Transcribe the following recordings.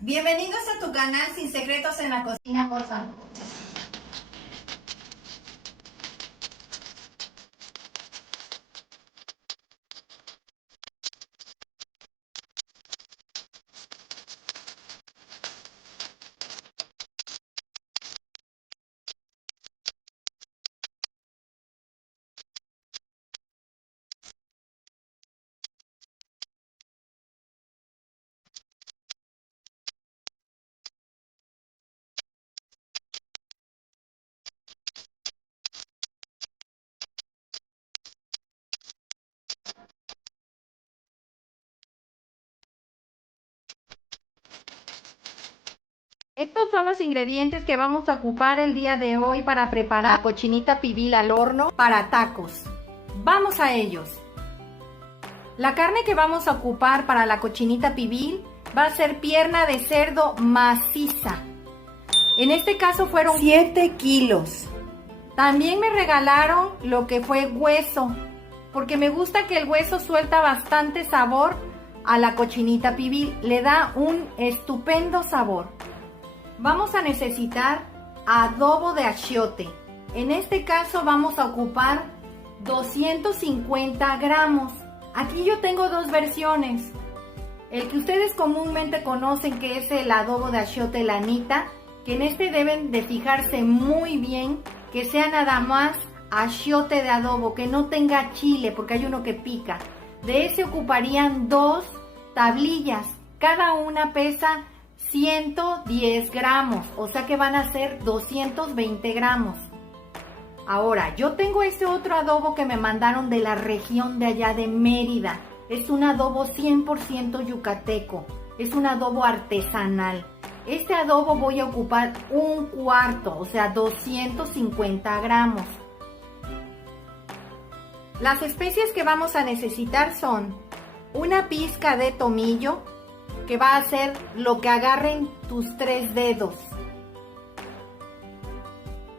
Bienvenidos a tu canal Sin Secretos en la Cocina, por favor. Estos son los ingredientes que vamos a ocupar el día de hoy para preparar cochinita pibil al horno para tacos. Vamos a ellos. La carne que vamos a ocupar para la cochinita pibil va a ser pierna de cerdo maciza. En este caso fueron 7 kilos. También me regalaron lo que fue hueso, porque me gusta que el hueso suelta bastante sabor a la cochinita pibil. Le da un estupendo sabor. Vamos a necesitar adobo de achiote. En este caso vamos a ocupar 250 gramos. Aquí yo tengo dos versiones. El que ustedes comúnmente conocen, que es el adobo de achiote lanita, que en este deben de fijarse muy bien que sea nada más achiote de adobo, que no tenga chile, porque hay uno que pica. De ese ocuparían 2 tablillas. Cada una pesa 110 gramos, o sea que van a ser 220 gramos. Ahora, yo tengo este otro adobo que me mandaron de la región de allá de Mérida. Es un adobo 100% yucateco, es un adobo artesanal. Este adobo voy a ocupar 1/4, o sea 250 gramos. Las especias que vamos a necesitar son una pizca de tomillo, que va a ser lo que agarren tus 3 dedos.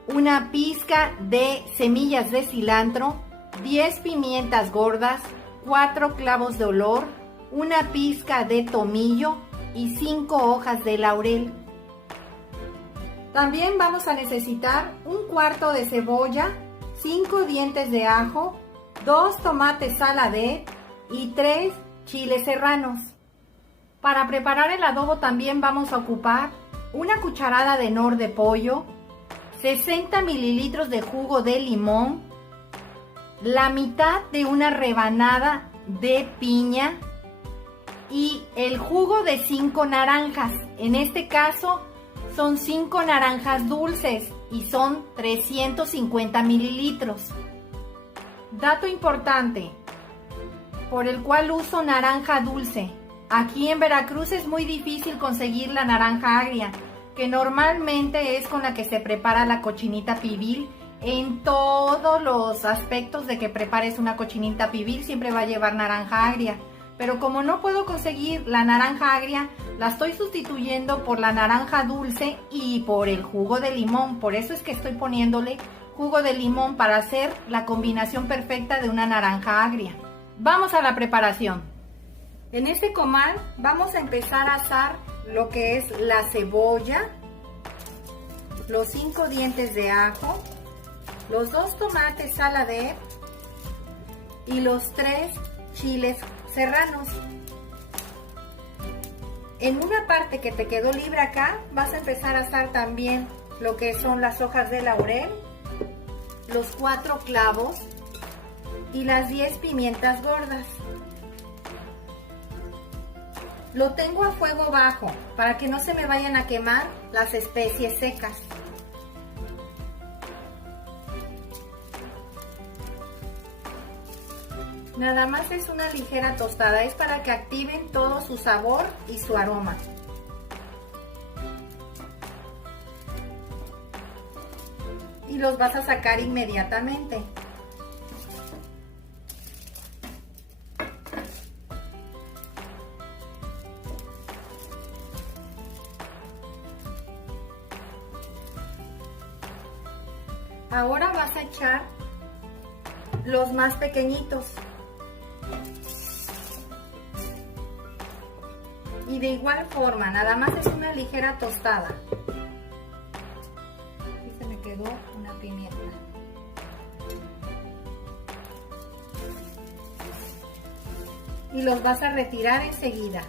Una pizca de semillas de cilantro, 10 pimientas gordas, 4 clavos de olor, una pizca de tomillo y 5 hojas de laurel. También vamos a necesitar 1/4 de cebolla, 5 dientes de ajo, 2 tomates saladet y 3 chiles serranos. Para preparar el adobo también vamos a ocupar una cucharada de nor de pollo, 60 mililitros de jugo de limón, la mitad de una rebanada de piña y el jugo de 5 naranjas. En este caso son 5 naranjas dulces y son 350 mililitros. Dato importante, por el cual uso naranja dulce. Aquí en Veracruz es muy difícil conseguir la naranja agria, que normalmente es con la que se prepara la cochinita pibil. En todos los aspectos de que prepares una cochinita pibil siempre va a llevar naranja agria. Pero como no puedo conseguir la naranja agria, la estoy sustituyendo por la naranja dulce y por el jugo de limón. Por eso es que estoy poniéndole jugo de limón para hacer la combinación perfecta de una naranja agria. Vamos a la preparación. En este comal vamos a empezar a asar lo que es la cebolla, los 5 dientes de ajo, los 2 tomates saladet y los 3 chiles serranos. En una parte que te quedó libre acá, vas a empezar a asar también lo que son las hojas de laurel, los 4 clavos y las 10 pimientas gordas. Lo tengo a fuego bajo para que no se me vayan a quemar las especies secas. Nada más es una ligera tostada, es para que activen todo su sabor y su aroma. Y los vas a sacar inmediatamente. Ahora vas a echar los más pequeñitos y Y de igual forma, nada más es una ligera tostada. Aquí se me quedó una pimienta. Y los vas a retirar enseguida.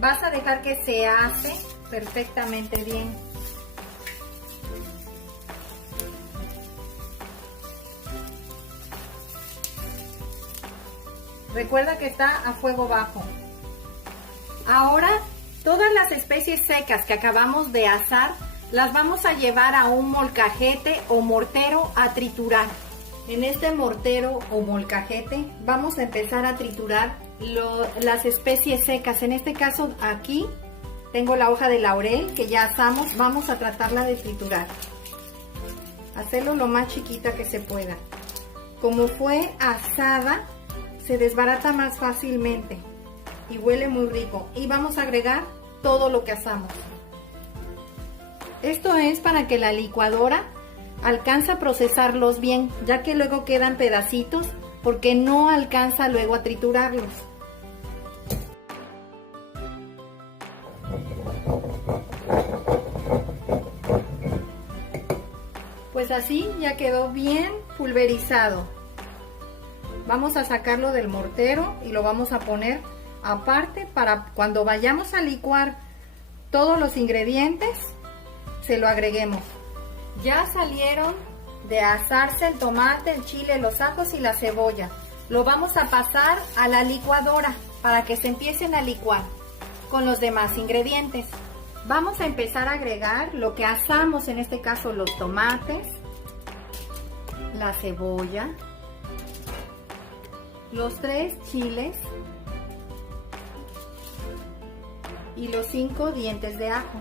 Vas a dejar que se ase perfectamente bien. Recuerda que está a fuego bajo. Ahora, todas las especies secas que acabamos de asar, las vamos a llevar a un molcajete o mortero a triturar. En este mortero o molcajete vamos a empezar a triturar las especies secas. En este caso aquí tengo la hoja de laurel que ya asamos. Vamos a tratarla de triturar. Hacerlo lo más chiquita que se pueda. Como fue asada, se desbarata más fácilmente y huele muy rico. Y vamos a agregar todo lo que asamos. Esto es para que la licuadora alcance a procesarlos bien, ya que luego quedan pedacitos porque no alcanza luego a triturarlos. Pues así ya quedó bien pulverizado. Vamos a sacarlo del mortero y lo vamos a poner aparte para cuando vayamos a licuar todos los ingredientes, se lo agreguemos. Ya salieron de asarse el tomate, el chile, los ajos y la cebolla. Lo vamos a pasar a la licuadora para que se empiecen a licuar con los demás ingredientes. Vamos a empezar a agregar lo que asamos, en este caso los tomates, la cebolla, los 3 chiles y los 5 dientes de ajo.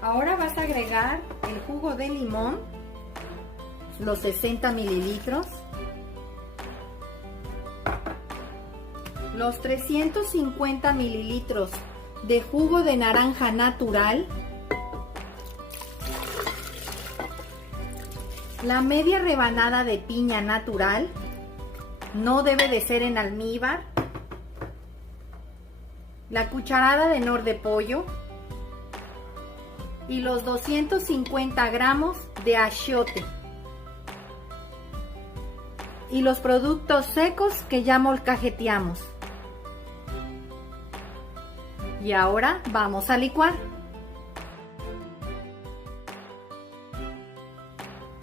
Ahora vas a agregar el jugo de limón, los 60 mililitros, los 350 mililitros de jugo de naranja natural, la media rebanada de piña natural, no debe de ser en almíbar, la cucharada de nor de pollo y los 250 gramos de achiote y los productos secos que ya molcajeteamos. Y ahora vamos a licuar.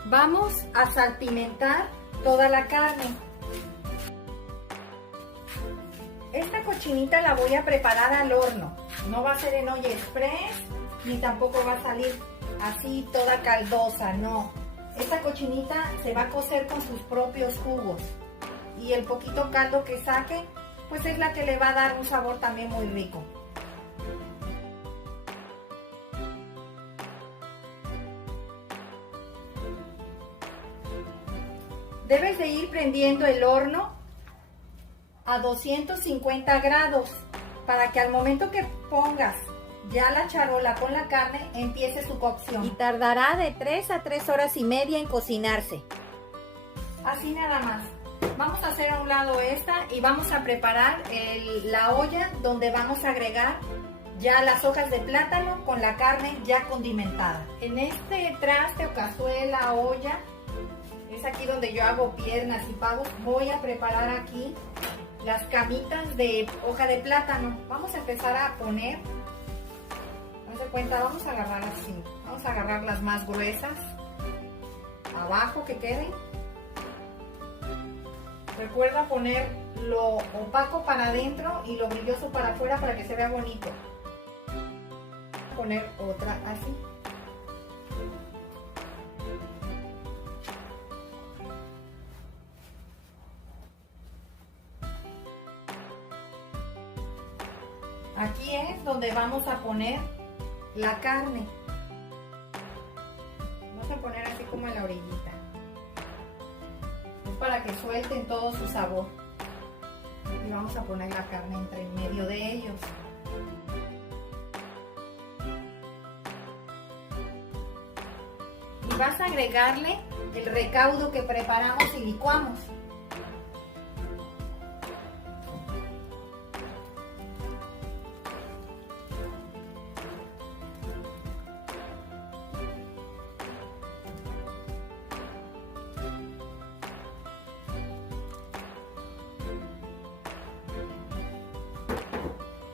Vamos a salpimentar toda la carne. Esta cochinita la voy a preparar al horno. No va a ser en olla express, ni tampoco va a salir así toda caldosa, no. Esta cochinita se va a cocer con sus propios jugos. Y el poquito caldo que saque, pues es la que le va a dar un sabor también muy rico. Debes de ir prendiendo el horno a 250 grados para que al momento que pongas ya la charola con la carne empiece su cocción. Y tardará de 3 a 3 horas y media en cocinarse. Así nada más. Vamos a hacer a un lado esta y vamos a preparar la olla donde vamos a agregar ya las hojas de plátano con la carne ya condimentada. En este traste o cazuela, olla, es aquí donde yo hago piernas y pavos, voy a preparar aquí las camitas de hoja de plátano. Vamos a empezar a poner, haz de cuenta, vamos a agarrar así, vamos a agarrar las más gruesas, abajo que queden. Recuerda poner lo opaco para adentro y lo brilloso para afuera para que se vea bonito. Poner otra así. Aquí es donde vamos a poner la carne. Vamos a poner así como en la orillita. Es para que suelten todo su sabor. Y vamos a poner la carne entre en medio de ellos. Y vas a agregarle el recaudo que preparamos y licuamos.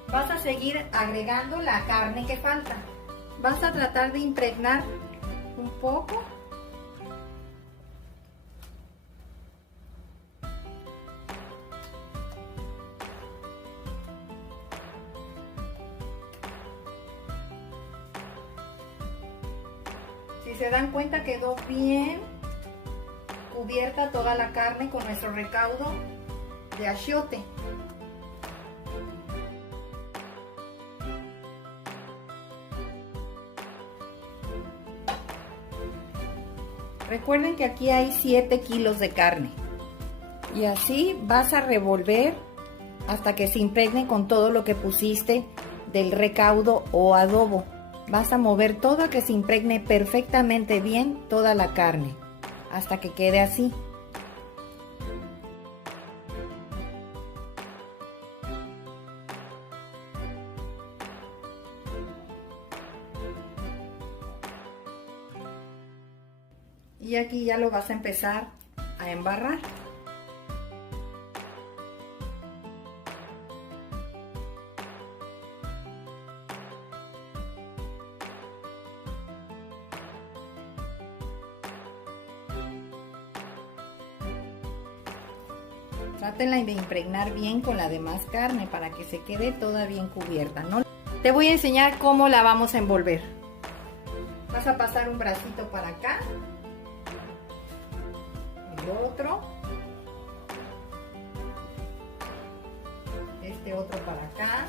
Vas a seguir agregando la carne que falta. Vas a tratar de impregnar un poco. Si se dan cuenta, quedó bien cubierta toda la carne con nuestro recaudo de achiote. Recuerden que aquí hay 7 kilos de carne. Y así vas a revolver hasta que se impregne con todo lo que pusiste del recaudo o adobo. Vas a mover todo a que se impregne perfectamente bien toda la carne, hasta que quede así. Y aquí ya lo vas a empezar a embarrar. Trátenla de impregnar bien con la demás carne para que se quede toda bien cubierta, ¿no? Te voy a enseñar cómo la vamos a envolver. Vas a pasar un bracito para acá. El otro. Este otro para acá.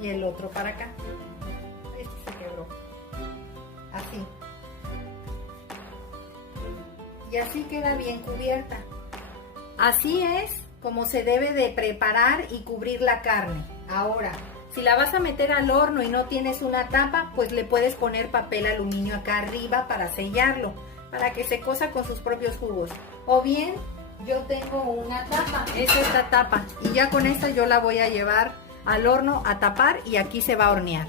Y el otro para acá. Este se quebró. Así. Y así queda bien cubierta. Así es como se debe de preparar y cubrir la carne. Ahora, si la vas a meter al horno y no tienes una tapa, pues le puedes poner papel aluminio acá arriba para sellarlo, para que se cosa con sus propios jugos. O bien, yo tengo una tapa, es esta tapa, y ya con esta yo la voy a llevar al horno a tapar y aquí se va a hornear.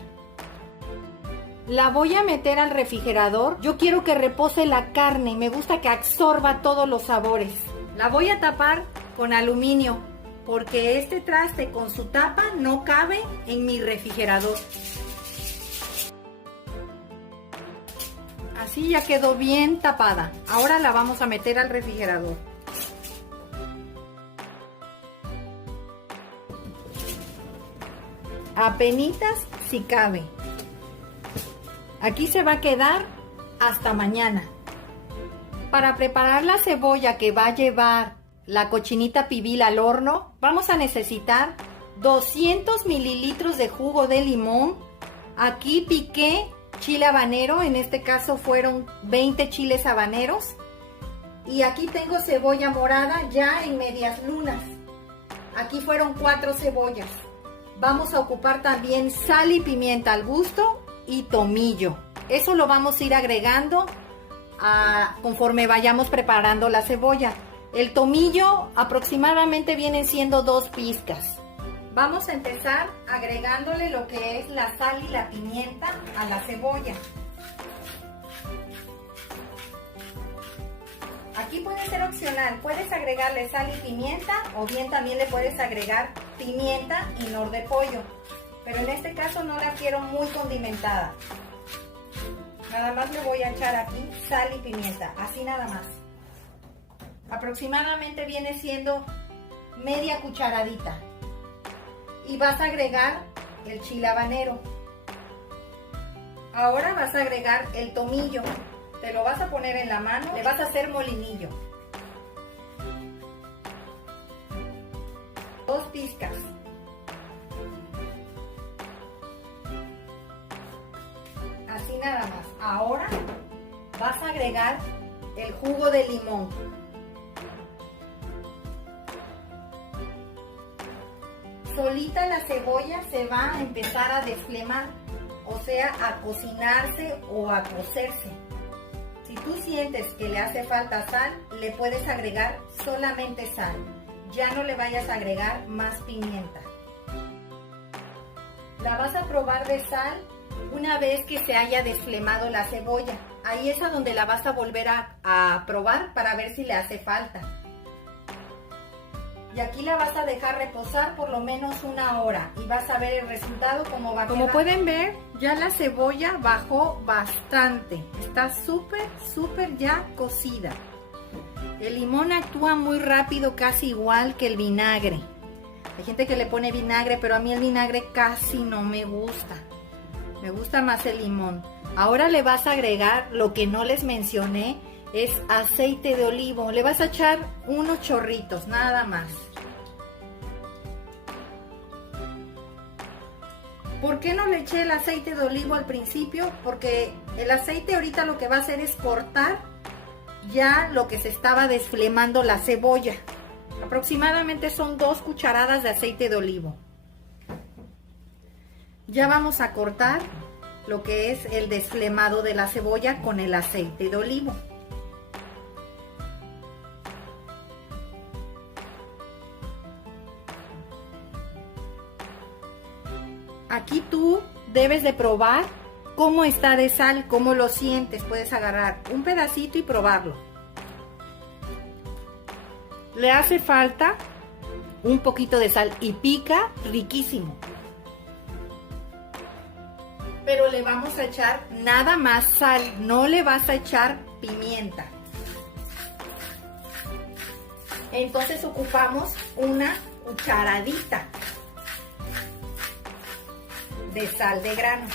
La voy a meter al refrigerador. Yo quiero que repose la carne, me gusta que absorba todos los sabores. La voy a tapar con aluminio, porque este traste con su tapa no cabe en mi refrigerador. Así ya quedó bien tapada. Ahora la vamos a meter al refrigerador. Apenitas si cabe. Aquí se va a quedar hasta mañana. Para preparar la cebolla que va a llevar la cochinita pibil al horno, vamos a necesitar 200 mililitros de jugo de limón. Aquí piqué chile habanero, en este caso fueron 20 chiles habaneros. Y aquí tengo cebolla morada ya en medias lunas. Aquí fueron 4 cebollas. Vamos a ocupar también sal y pimienta al gusto y tomillo. Eso lo vamos a ir agregando conforme vayamos preparando la cebolla. El tomillo aproximadamente vienen siendo 2 pizcas. Vamos a empezar agregándole lo que es la sal y la pimienta a la cebolla. Aquí puede ser opcional, puedes agregarle sal y pimienta o bien también le puedes agregar pimienta y nor de pollo. Pero en este caso no la quiero muy condimentada. Nada más le voy a echar aquí sal y pimienta, así nada más. Aproximadamente viene siendo media cucharadita. Y vas a agregar el chile habanero. Ahora vas a agregar el tomillo. Te lo vas a poner en la mano, le vas a hacer molinillo. 2 pizcas. Así nada más. Ahora vas a agregar el jugo de limón. solita la cebolla se va a empezar a desflemar, o sea, a cocinarse o a cocerse. Si tú sientes que le hace falta sal, le puedes agregar solamente sal. Ya no le vayas a agregar más pimienta. La vas a probar de sal una vez que se haya desflemado la cebolla. Ahí es a donde la vas a volver a probar para ver si le hace falta. Y aquí la vas a dejar reposar por lo menos 1 hora y vas a ver el resultado cómo va a quedar. Como pueden ver, ya la cebolla bajó bastante. Está súper ya cocida. El limón actúa muy rápido, casi igual que el vinagre. Hay gente que le pone vinagre, pero a mí el vinagre casi no me gusta. Me gusta más el limón. Ahora le vas a agregar lo que no les mencioné, es aceite de olivo. Le vas a echar unos chorritos, nada más. ¿Por qué no le eché el aceite de olivo al principio? Porque el aceite ahorita lo que va a hacer es cortar ya lo que se estaba desflemando la cebolla. Aproximadamente son 2 cucharadas de aceite de olivo. Ya vamos a cortar lo que es el desflemado de la cebolla con el aceite de olivo. Aquí tú debes de probar cómo está de sal, cómo lo sientes. Puedes agarrar un pedacito y probarlo. Le hace falta un poquito de sal y pica riquísimo. Pero le vamos a echar nada más sal, no le vas a echar pimienta. Entonces ocupamos una cucharadita de sal de grano.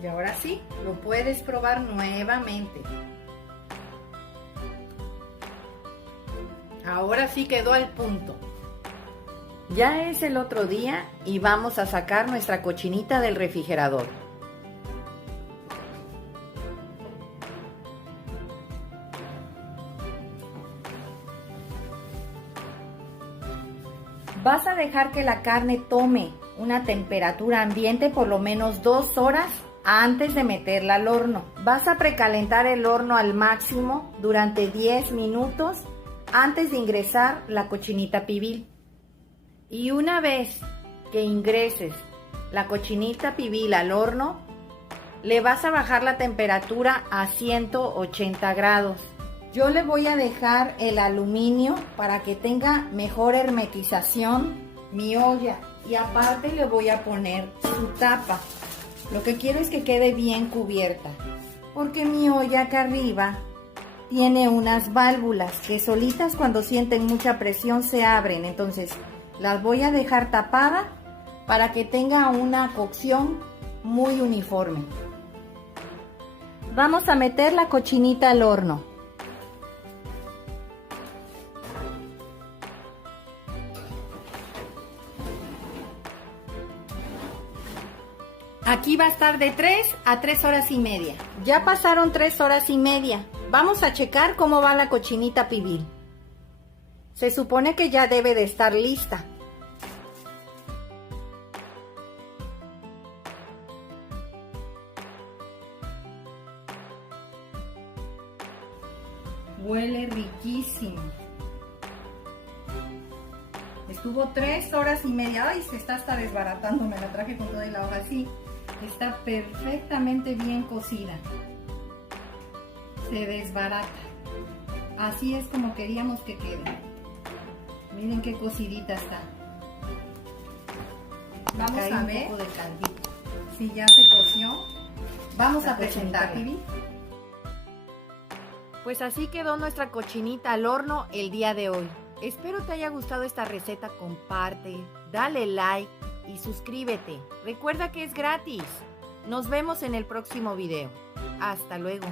Y ahora sí, lo puedes probar nuevamente. Ahora sí quedó al punto. Ya es el otro día y vamos a sacar nuestra cochinita del refrigerador. Vas a dejar que la carne tome una temperatura ambiente por lo menos 2 horas antes de meterla al horno. Vas a precalentar el horno al máximo durante 10 minutos antes de ingresar la cochinita pibil. Y una vez que ingreses la cochinita pibil al horno, le vas a bajar la temperatura a 180 grados. Yo le voy a dejar el aluminio para que tenga mejor hermetización mi olla. Y aparte le voy a poner su tapa. Lo que quiero es que quede bien cubierta, porque mi olla acá arriba tiene unas válvulas que solitas cuando sienten mucha presión se abren. Entonces las voy a dejar tapada para que tenga una cocción muy uniforme. Vamos a meter la cochinita al horno. Aquí va a estar de 3 a 3 horas y media. Ya pasaron 3 horas y media. Vamos a checar cómo va la cochinita pibil. Se supone que ya debe de estar lista. Huele riquísimo. Estuvo 3 horas y media. Ay, se está hasta desbaratando. Me la traje con toda la hoja así. Está perfectamente bien cocida. Se desbarata. Así es como queríamos que quede. Miren qué cocidita está. Vamos a ver si ya se coció. Vamos a presentarla. Pues así quedó nuestra cochinita al horno el día de hoy. Espero te haya gustado esta receta. Comparte, dale like y suscríbete. Recuerda que es gratis. Nos vemos en el próximo video. Hasta luego.